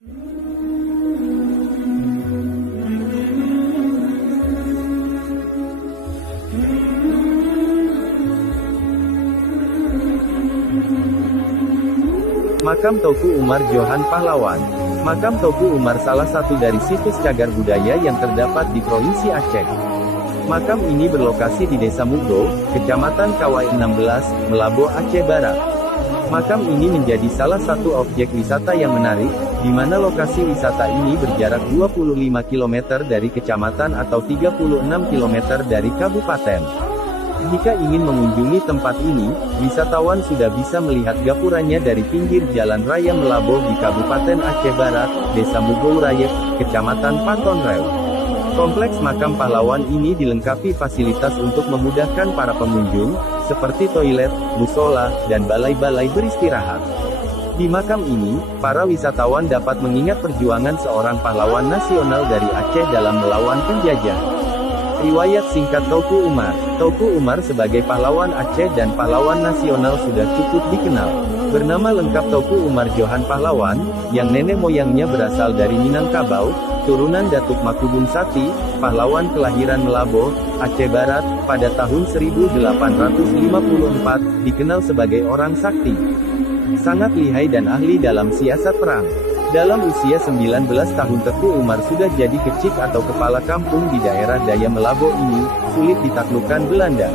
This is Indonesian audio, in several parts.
Makam Teuku Umar Johan Pahlawan. Makam Teuku Umar salah satu dari situs cagar budaya yang terdapat di Provinsi Aceh. Makam ini berlokasi di Desa Mugo, Kecamatan Kawai 16, Melabo, Aceh Barat. Makam ini menjadi salah satu objek wisata yang menarik, di mana lokasi wisata ini berjarak 25 km dari kecamatan atau 36 km dari kabupaten. Jika ingin mengunjungi tempat ini, wisatawan sudah bisa melihat gapuranya dari pinggir Jalan Raya Melabo di Kabupaten Aceh Barat, Desa Mugo Raya, Kecamatan Panton Reu. Kompleks makam pahlawan ini dilengkapi fasilitas untuk memudahkan para pengunjung, seperti toilet, musola, dan balai-balai beristirahat. Di makam ini, para wisatawan dapat mengingat perjuangan seorang pahlawan nasional dari Aceh dalam melawan penjajah. Riwayat singkat Teuku Umar. Teuku Umar sebagai pahlawan Aceh dan pahlawan nasional sudah cukup dikenal. Bernama lengkap Teuku Umar Johan Pahlawan, yang nenek moyangnya berasal dari Minangkabau, turunan Datuk Makubung Sati, pahlawan kelahiran Melabo, Aceh Barat, pada tahun 1854, dikenal sebagai orang sakti. Sangat lihai dan ahli dalam siasat perang. Dalam usia 19 tahun Teuku Umar sudah jadi kecik atau kepala kampung di daerah Daya Melabo ini, sulit ditaklukkan Belanda.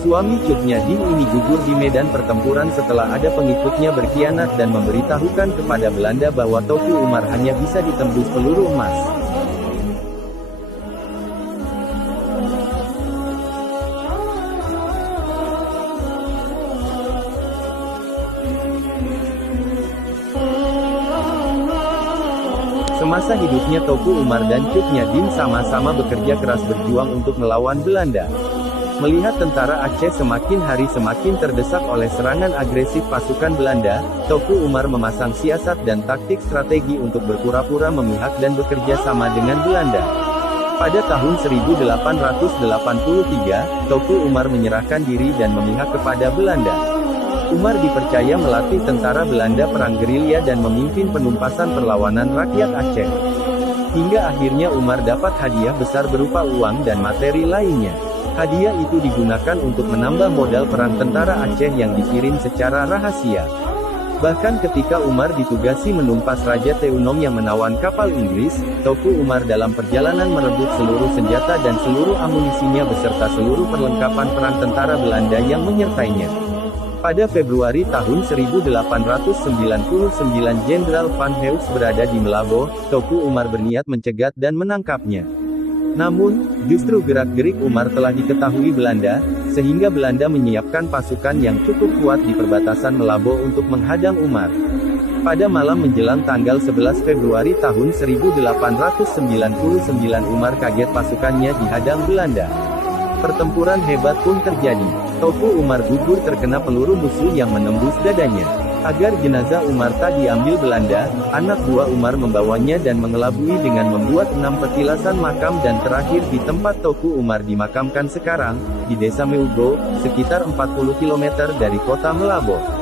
Suami Cutnya Din ini gugur di medan pertempuran setelah ada pengikutnya berkhianat dan memberitahukan kepada Belanda bahwa Teuku Umar hanya bisa ditembus peluru emas. Semasa hidupnya Teuku Umar dan Cutnya Din sama-sama bekerja keras berjuang untuk melawan Belanda. Melihat tentara Aceh semakin hari semakin terdesak oleh serangan agresif pasukan Belanda, Teuku Umar memasang siasat dan taktik strategi untuk berpura-pura memihak dan bekerja sama dengan Belanda. Pada tahun 1883, Teuku Umar menyerahkan diri dan memihak kepada Belanda. Umar dipercaya melatih tentara Belanda perang gerilya dan memimpin penumpasan perlawanan rakyat Aceh. Hingga akhirnya Umar dapat hadiah besar berupa uang dan materi lainnya. Hadiah itu digunakan untuk menambah modal perang tentara Aceh yang dikirim secara rahasia. Bahkan ketika Umar ditugasi menumpas Raja Teunom yang menawan kapal Inggris, Teuku Umar dalam perjalanan merebut seluruh senjata dan seluruh amunisinya beserta seluruh perlengkapan perang tentara Belanda yang menyertainya. Pada Februari tahun 1899 Jenderal Van Heus berada di Melabo, Teuku Umar berniat mencegat dan menangkapnya. Namun, justru gerak-gerik Umar telah diketahui Belanda, sehingga Belanda menyiapkan pasukan yang cukup kuat di perbatasan Melabo untuk menghadang Umar. Pada malam menjelang tanggal 11 Februari tahun 1899 Umar kaget pasukannya dihadang Belanda. Pertempuran hebat pun terjadi. Teuku Umar gugur terkena peluru musuh yang menembus dadanya. Agar jenazah Umar tak diambil Belanda, anak buah Umar membawanya dan mengelabui dengan membuat 6 petilasan makam dan terakhir di tempat Teuku Umar dimakamkan sekarang, di Desa Meugo, sekitar 40 km dari kota Melabo.